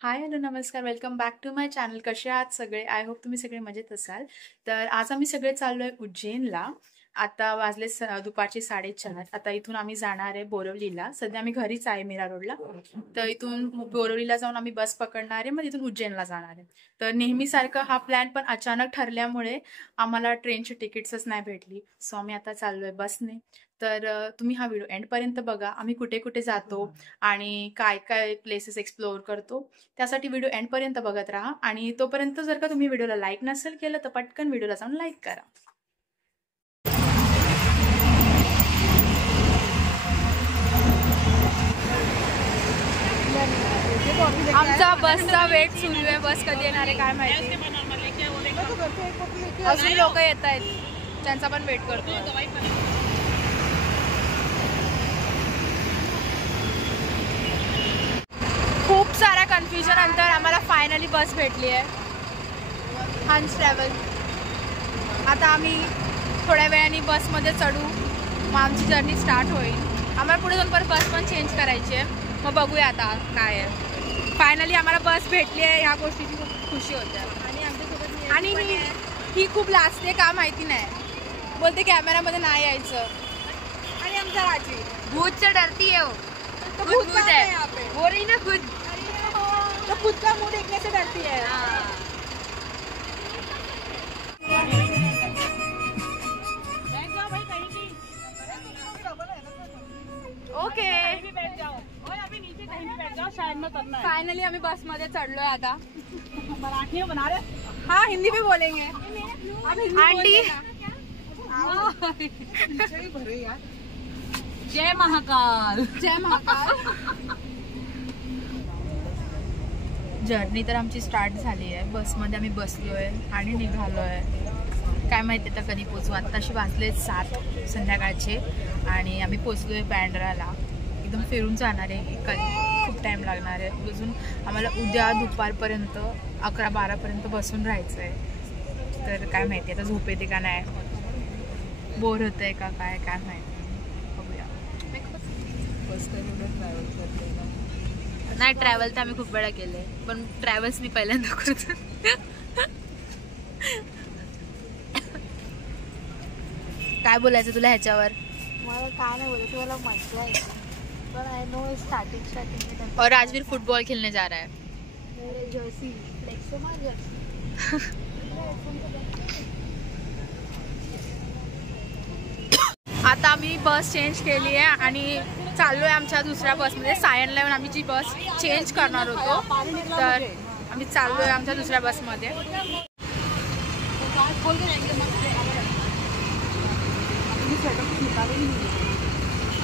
हाय, hello, नमस्कार. Welcome back to my channel. कसे आहात सगळे? आय होप तुम्ही सगळे मजेत असाल. तर आज आम्ही सगळे चाललोय उज्जैनला. आता वाजले दुपारचे 4:30. आता इथून आम्ही जाणार आहे बोरिवलीला. सध्या आम्ही घरीच आहे मीरा रोडला. तर इथून बोरिवलीला जाऊन आम्ही बस पकडणार आहे, मग इथून उज्जैनला जाणार आहे. तर नेहमीसारखं हा प्लॅन पण अचानक ठरल्यामुळे आम्हाला ट्रेनची तिकीट्सच नाही भेटली. सो आम्ही आता चाललोय बसने. तर तुम्ही हा व्हिडिओ एंडपर्यंत बघा. आम्ही कुठे कुठे जातो आणि काय काय प्लेसेस एक्सप्लोअर करतो, त्यासाठी व्हिडिओ एंडपर्यंत बघत राहा. आणि तोपर्यंत जर का तुम्ही व्हिडिओला लाईक नसेल केलं तर पटकन व्हिडिओला जाऊन लाईक करा. आमचा बसचा वेट सुरू आहे. बस कधी येणार आहे काय माहिती. अजून लोक येत आहेत, त्यांचा पण वेट करतो. खूप साऱ्या कन्फ्युजन नंतर आम्हाला फायनली बस भेटली आहे, हंस ट्रॅव्हल. आता आम्ही थोड्या वेळाने बसमध्ये चढू, मग आमची जर्नी स्टार्ट होईल. आम्हाला पुढे जाऊन परत बस पण चेंज करायची आहे, मग बघूया आता काय आहे. फायनली आम्हाला बस भेटली आहे, ह्या गोष्टीची खूप खुशी होते. आणि ही खूप लाजते का माहिती नाही, बोलते कॅमेरामध्ये नाही यायचं. आणि आमचा राजी भूत से डरती है, तो भूत है यहाँ पे, हो रही ना खुद, तो खुद का मुंह देखने से डरती है. ओके, फाइनली आम्ही बस मध्ये चढलोय आता. मराठी में बना रहे, हाँ हिंदी में बोलेंगे. आंटी जय महाकाल, जय महाकाल. जर्नी तर आमची स्टार्ट झाली आहे. बसमध्ये आम्ही बसलोय आणि निघालोय. काय माहिती आता कधी पोचू. आत्ताशी वाजले 7 संध्याकाळचे आणि आम्ही पोचलोय बँड्राला. एकदम फिरून जाणार आहे, खूप टाईम लागणार आहे. अजून आम्हाला उद्या दुपारपर्यंत 11-12पर्यंत बसून राहायचं आहे. तर काय माहिती आता झोप येते का नाही, बोर होत आहे का काय माहिती. बघूया. नाही, ट्रॅव्हल तर आम्ही खूप वेळा केले, पण ट्रॅव्हल्स मी पहिल्यांदा करतो. काय बोलायचं तुला ह्याच्यावर? मला काय नाही बोलायचं, मला मजा येते. पण आय नो स्टार्टिंग और राजवीर फुटबॉल खेलने जा रहा है. जर्सी आता आम्ही बस चेंज केली आहे आणि चाललोय आमच्या दुसऱ्या बसमध्ये. सायनला येऊन आम्ही जी बस चेंज करणार होतो, तर आम्ही चाललोय आमच्या दुसऱ्या बसमध्ये.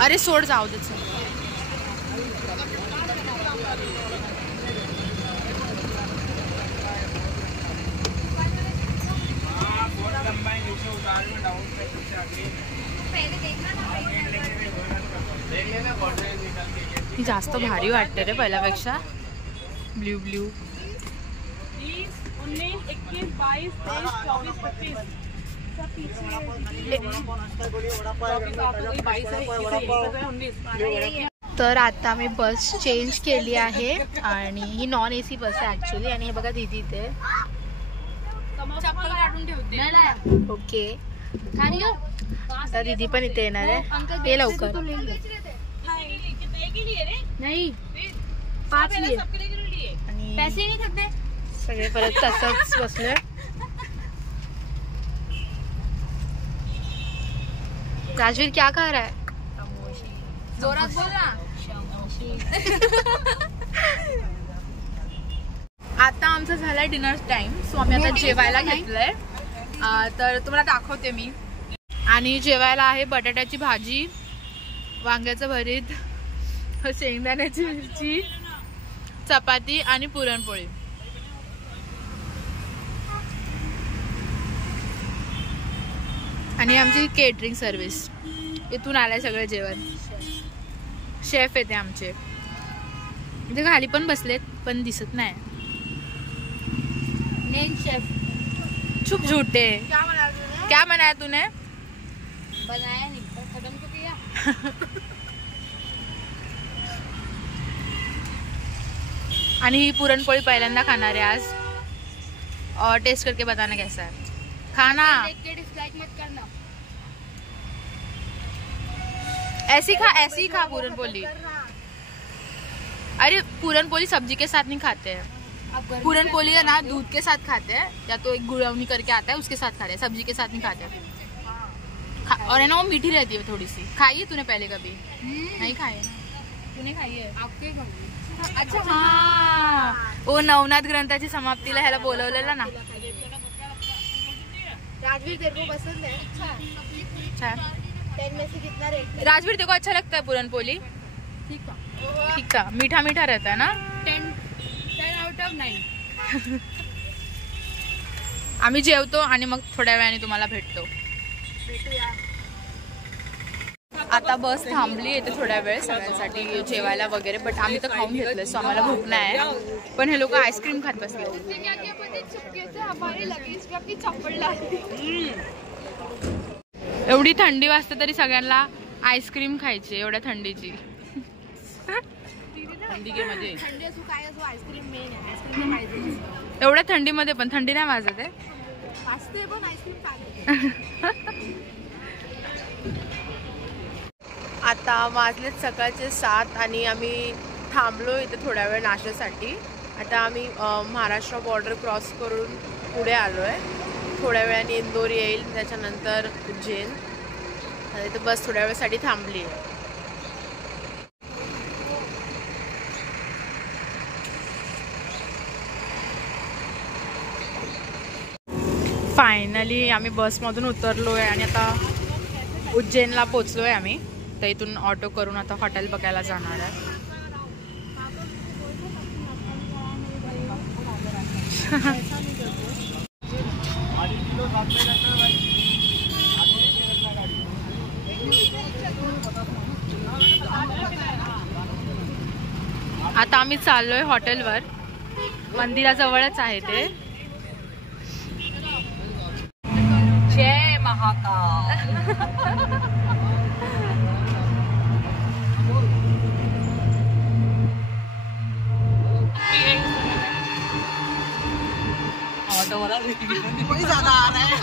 अरे सोड, जाऊ दे. ही जास्त भारी वाटते रे पहिल्यापेक्षा. ब्ल्यू 20, 19, 21, 22, 23, 24, 25. तर आता आम्ही बस चेंज केली आहे आणि ही नॉन AC बस आहे ऍक्च्युली. आणि हे बघा दीदी इथे चप्पल काढून ठेवते. ओके, तर दीदी पण इथे येणार आहे. ये लवकर. नाही 5 लिए आणि पैसे नहीं देते. सगळे परत तसंच बसलोय. राजवीर क्या खा रहा है? जोरात बोल ना. आता आमचं झालंय डिनर टाइम, सो आम्ही आता जेवायला घेतलंय. तर तुम्हाला दाखवते मी. आणि जेवायला आहे बटाट्याची भाजी, वांग्याचं भरीत, शेंगदाण्याची मिरची, चपाती आणि पुरणपोळी. आणि आमची केटरिंग सर्व्हिस, इथून आलंय सगळं जेवण. शेफ येते आमचे, इथे खाली पण बसलेत पण दिसत नाही. Main chef. चुप झूठे. क्या बनाया तूने? बनाया नहीं पर खत्म तो किया. आणि ही पुरणपोळी पहिल्यांदा खाणार है आज, और टेस्ट करके बताना कैसा है। खाना डिसलाइक मत करना। ऐसी खा पूरनपोली। अरे पूरनपोली सब्जी के साथ नहीं खाते हैं, पूरनपोली है ना दूध के साथ खाते हैं, या तो एक गुड़वनी करके आता है उसके साथ खाते हैं, सब्जी के साथ नहीं खाते। और है ना वो मीठी रहती है थोड़ी सी। खाई है तूने पहले कभी? नहीं खाई है ना, तूने खाई है? अच्छा हाँ, वो नवनाथ ग्रंथाची समाप्तीला ह्याला बोलवलेला ना। राजवीर तेरे को पसंद है? अच्छा 10 में से कितना रेट? राजवीर तेरे को अच्छा लगता है पूरनपोली? ठीक है, मीठा मीठा रहता है ना। 10 out of 9। आम्ही जेवतो आणि मग थोड्या वेळाने तुम्हाला भेटतो। आता बस थांबली येते थोड्या वेळ सगळ्यांसाठी जेवायला वगैरे, बट आम्ही तर खाऊन घेतलं, सो आम्हाला भूक नाही आहे। पण हे लोक आईस्क्रीम खात बसले। एवढी थंडी वाजते तरी सगळ्यांना आईस्क्रीम खायची, एवढ्या थंडीची। एवढ्या थंडीमध्ये पण थंडी नाही वाजत आहे। आता वाजलेत सकाळचे 7 आणि आम्ही थांबलो इथे थोड्या वेळ नाश्त्यासाठी। आता आम्ही महाराष्ट्र बॉर्डर क्रॉस करून पुढे आलो आहे। थोड्या वेळाने इंदोर येईल, त्याच्यानंतर उज्जैन। इथे बस थोड्या वेळासाठी थांबली आहे। फायनली आम्ही बसमधून उतरलो आहे आणि आता उज्जैनला पोचलो आहे आम्ही। तर इथून ऑटो करून आता हॉटेल बघायला जाणार आहे। आता आम्ही चाललोय हॉटेलवर, मंदिराजवळच आहे ते। जय महाकाल। कोई ज्यादा आ रहा है।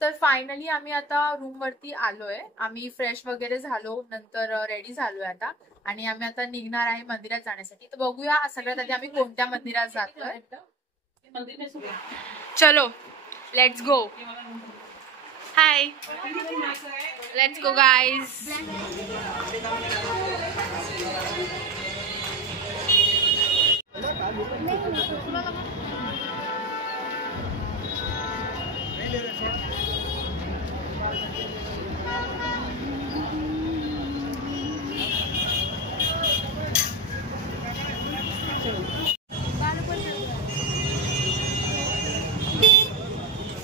तर फायनली आम्ही आता रूम वरती आलोय। आम्ही फ्रेश वगैरे झालो, नंतर रेडी झालोय आता, आणि आम्ही आता निघणार आहे मंदिरात जाण्यासाठी। तर बघूया सगळ्यात आधी आम्ही कोणत्या मंदिरात जातोय। चलो let's go. Hi, let's go guys.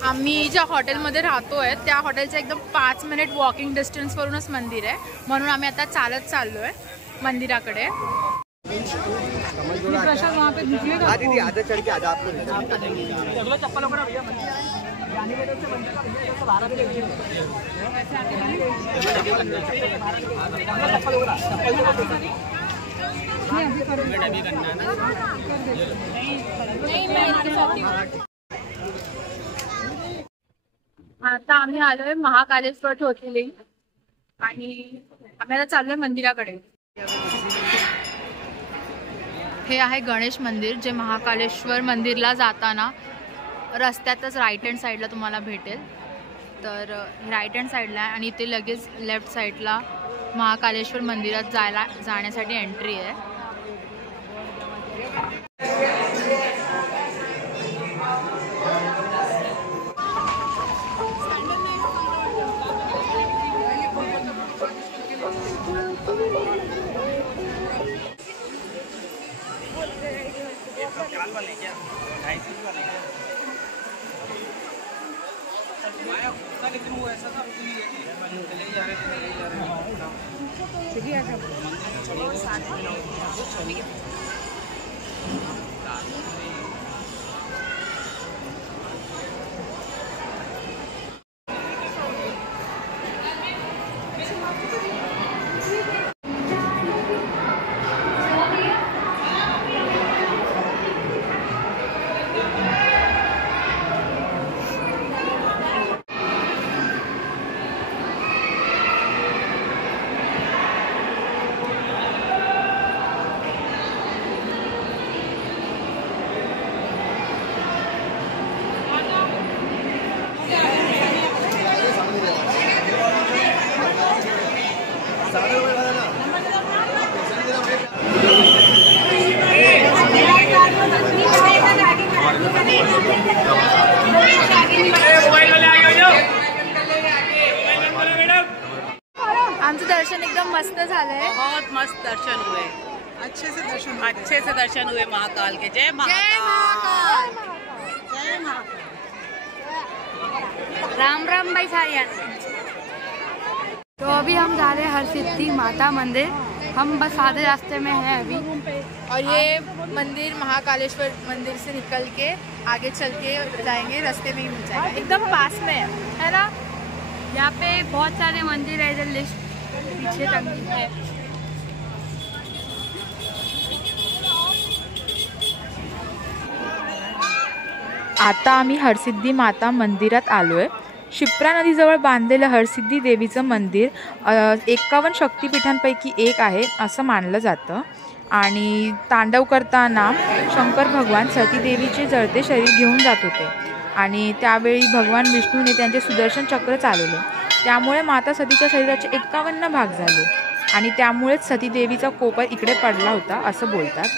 आम्ही ज्या हॉटेलमध्ये राहतोय त्या हॉटेलच्या एकदम 5 मिनिट वॉकिंग डिस्टन्स वरूनच मंदिर आहे, म्हणून आम्ही आता चालत चाललोय मंदिराकडे। प्रसाद वहाँ पे दिखेगा दीदी, आधा चढ़ के आधा आपको अगला चप्पल वगैरह भैया जाने के से बंदे का 12 भी देखिए चप्पल वगैरह अभी करना है ना। नहीं मैं इसके साथ आता आम्ही आलोय महाकालेश्वर ज्योतिर्लिंग आणि आम्ही आता चाललोय मंदिराकडे। हे आहे गणेश मंदिर, जे महाकालेश्वर मंदिरला जाताना रस्त्यातच राईट हँड साईडला तुम्हाला भेटेल। तर राईट हँड साईडला आहे आणि इथे लगेच लेफ्ट साईडला महाकालेश्वर मंदिरात जाण्यासाठी एंट्री आहे। मस्त झालंय. बहुत मस्त दर्शन हुए. अच्छे से दर्शन हुए महाकाल के. जय महाकाल. जय महाकाल. राम राम भाई सारिया. तो अभी हम जा रहे हैं हरसिद्धि माता मंदिर. हम बस आधे रास्ते में हैं अभी. और ये मंदिर महाकालेश्वर मंदिर से निकल के आगे चल के जाएंगे, रास्ते में ही मिल जाएगा, एकदम पास में है ना. यहाँ पे बहुत सारे मंदिर है, इधर लिस्ट पीछे टंगी है. आता आम्ही हरसिद्धी माता मंदिरात आलोय. शिप्रा नदीजवळ बांधलेलं हरसिद्धी देवीचं मंदिर 51 शक्तिपीठांपैकी एक आहे असं मानलं जातं. आणि तांडव करताना शंकर भगवान सतीदेवीचे जळते शरीर घेऊन जात होते आणि त्यावेळी भगवान विष्णूने त्यांचे सुदर्शन चक्र चालवले. त्यामुळे माता सतीच्या शरीराचे 51 भाग झाले आणि त्यामुळेच सतीदेवीचा कोपर इकडे पडला होता असं बोलतात.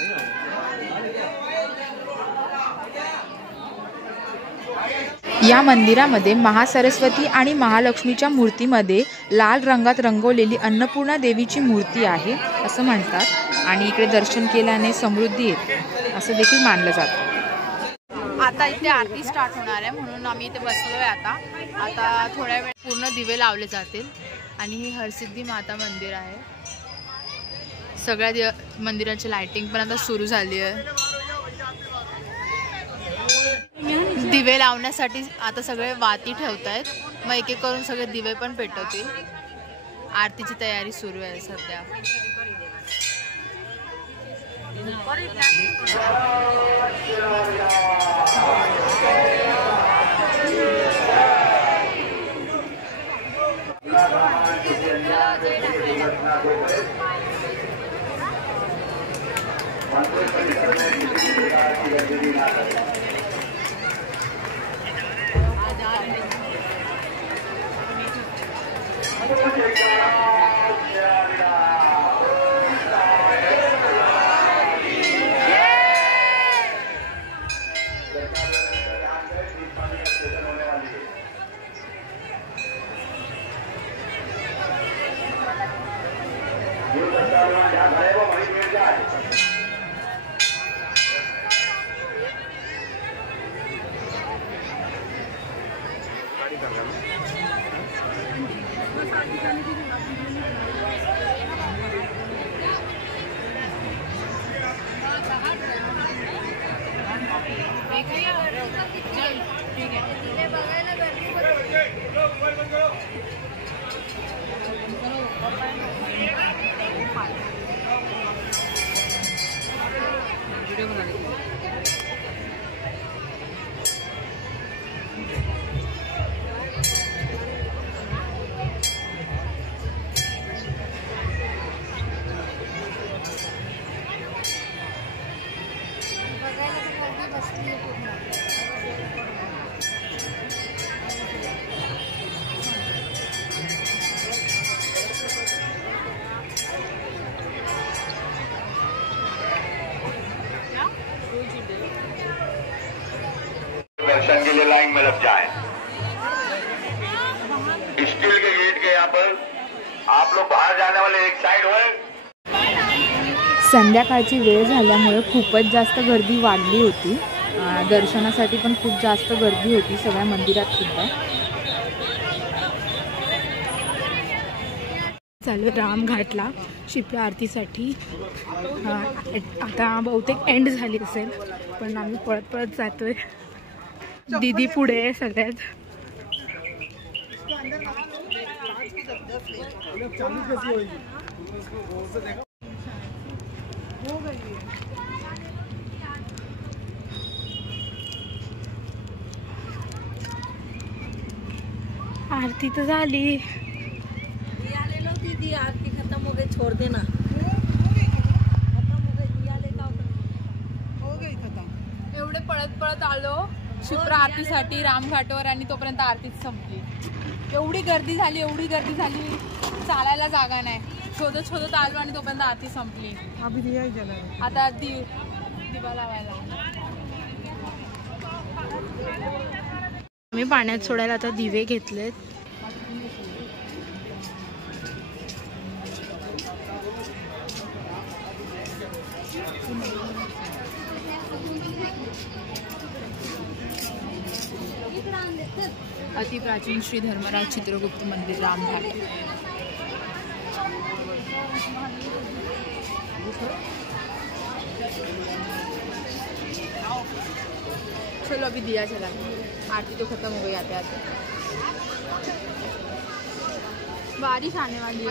या मंदिरामध्ये महासरस्वती आणि महालक्ष्मीच्या मूर्तीमध्ये लाल रंगात रंगवलेली अन्नपूर्णा देवीची मूर्ती आहे असं म्हणतात आणि इकडे दर्शन केल्याने समृद्धी येते असं देखील मानलं जातं. आता इथे आरती स्टार्ट होणार आहे म्हणून आम्ही इथे बसलोय. आता थोड्या वेळ पूर्ण दिवे लावले जातील आणि ही हरसिद्धी माता मंदिर आहे. सगळ्या मंदिराची लाइटिंग पण आता सुरू झाली आहे. दिवे लावण्यासाठी आता सगळे वाती ठेवत आहेत. मग एक एक करून सगळे दिवे पण पेटवतील. आरतीची तयारी सुरू आहे सध्या. दर्शन के लिए लाइन में लग जाएं। स्टील के गेट के यहाँ पर आप लोग बाहर जाने वाले एक साइड होए। संध्याकाळची वेळ झाल्यामुळे खूपच जास्त गर्दी वाढली होती. दर्शनासाठी पण खूप जास्त गर्दी होती सगळ्या मंदिरात सुद्धा. चालू रामघाटला शिप्रा आरतीसाठी. आता बहुतेक एंड झाली असेल पण आम्ही पळत पळत जातोय. दीदी पुढे सगळ्यात. आरती तर झाली. दीदी आरती खत्म हो गई, छोड़ देना. एवढे पळत पळत आलो शिप्रा आरतीसाठी रामघाटवर आणि तोपर्यंत आरतीच संपली. एवढी गर्दी झाली चालायला जागा नाही. शोधत शोधत आलो आणि तोपर्यंत आरती संपली. आता दिवा लावायला मी पाण्यात सोडायला आता दिवे घेतलेत. अति प्राचीन श्री धर्मराज चित्रगुप्त मंदिर रामघाट। चलो अभी दिया चला, आरती तो खत्म हो गई आते आते। बारिश आने वाली है।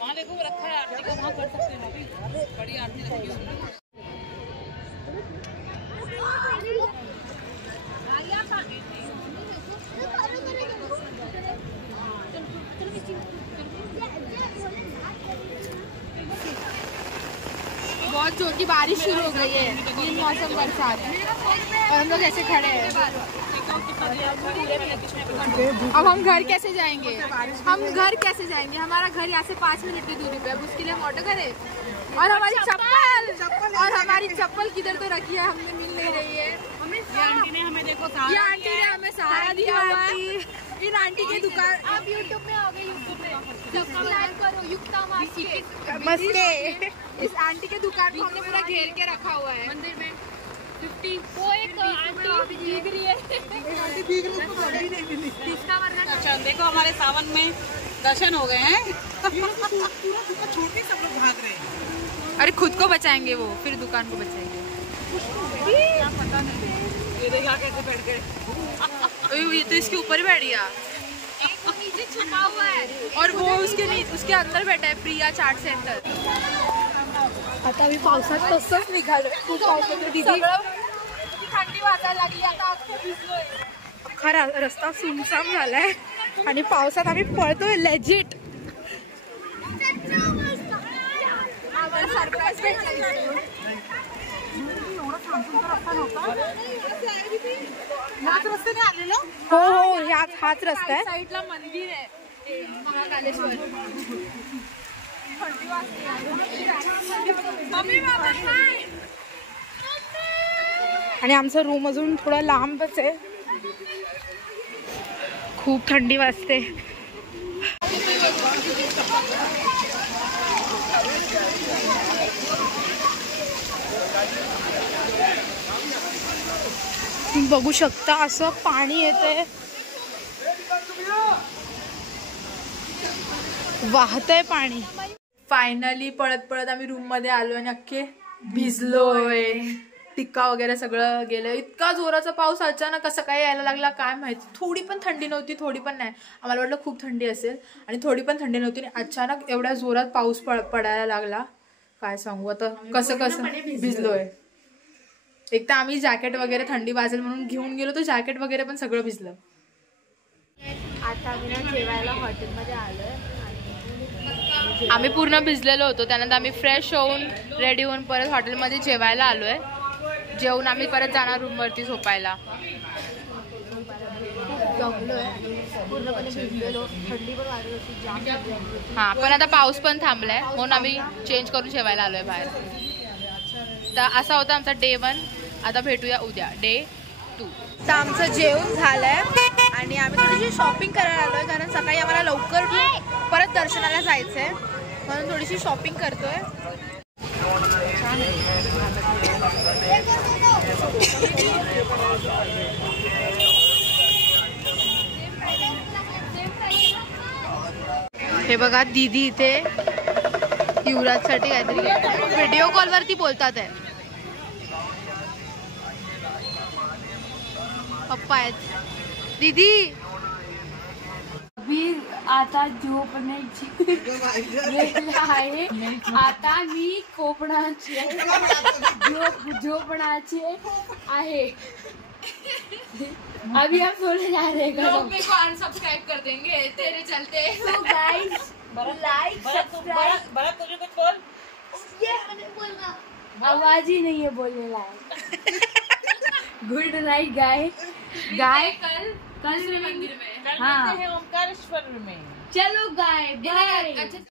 वहाँ देखो वो रखा है आरती का, वहाँ कर सकते हैं, बड़ी आरती रखी है। बहुत जोर की बारिश शुरू हो गई है, ये मौसम बरसात, और हम लोग ऐसे खड़े हैं। अब हम घर कैसे जाएंगे? हमारा घर यहाँ से 5 मिनट की दूरी पे है, उसके लिए हम ऑटो करें। और हमारी चप्पल किधर तो रखी है, हमें मिल नहीं रही है। ये आंटी ने हमें देखो ये आंटी ने हमें सहारा दिया हुआ है। इन आंटी की दुकान आप YouTube में आओगे, YouTube में सब्सक्राइब करो युक्ता मासी मस्ते। इस आंटी के दुकान को हमने पूरा घेर के रखा हुआ है। मंदिर में 50 वो एक आंटी भीग रही है। अच्छा देखो हमारे सावन में दर्शन हो गए हैं। छोटे सब लोग भाग रहे हैं। अरे खुद को बचाएंगे वो, फिर दुकान को बचाएंगे। पता नहीं ये देखा कैसे बैठ गए। ये तो इसके ऊपर ही बैठ गया, एक नीचे छुपा हुआ है और वो उसके अंदर बैठा है, प्रिया चाट सेंटर। आता मी पावसात तसंच निघालो, खूप पाऊस होतो दीदी, थंडी वाजायला लागली, आता खरा रस्ता सुनसाम झालाय आणि पावसात आम्ही पळतोय लेजिट। सरप्राईज भेटला ह्याच रस्त्याने आलेलो। हो हाच रस्ता आहे। साईडला मंदिर आहे महाकालेश्वर। आणि आमचा रूम अजून थोडा लांबच आहे, खूप थंडी वाजते। बघू शकता असं पाणी येतंय, वाहतंय पाणी। फायनली पळत पळत आम्ही रूम मध्ये आलो आणि अख्खे भिजलोय, टिक्का वगैरे सगळं गेलं। इतका जोराचा पाऊस अचानक कसं काय यायला लागला काय माहिती। थोडी पण थंडी नव्हती, थोडी पण नाही, आम्हाला वाटलं खूप थंडी असेल, आणि थोडी पण थंडी नव्हती, अचानक एवढ्या जोरात पाऊस पडायला लागला, काय सांगू आता कसं भिजलोय। एक तर आम्ही जॅकेट वगैरे थंडी वाजेल म्हणून घेऊन गेलो, तर जॅकेट वगैरे पण सगळं भिजलं। आता आम्ही ना जेवायला हॉटेलमध्ये आलोय, आम्ही पूर्ण भिजलेलो होतो, त्यानंतर आम्ही फ्रेश होऊन रेडी होऊन परत हॉटेलमध्ये जेवायला आलोय। जेवून आम्ही परत जाणार रूमवरती झोपायला। हा पण आता पाऊस पण थांबलाय, म्हणून आम्ही चेंज करून जेवायला आलोय बाहेर। तर असा होता आमचा डे 1। आता भेटूया उद्या डे 2। तर आमचं जेवण झालंय आणि आम्ही थोडीशी शॉपिंग करायला आलोय, कारण सकाळी आम्हाला लवकर परत दर्शनाला जायचंय, म्हणून थोडीशी शॉपिंग करतोय। हे बघा दीदी इथे युवराजसाठी काहीतरी व्हिडिओ कॉल वरती बोलतात आहे। पप्पा आहेत दीदी। अभी आता झोपण्याची वेळ आहे, आता मी कोपणाची झोपण्याची आहे। अभी हम सोने जा रहे हैं। लोग मेरे को अनसब्सक्राइब कर देंगे तेरे चलते। तो गाइस लाइक सब्सक्राइब, तुझे कुछ बोल। आवाज ही नहीं है बोलने लायक। गुड नाइट गाय। कल कल मंदिर में कल हाँ। मिलते हैं ओमकारेश्वर में। चलो गाय बाय।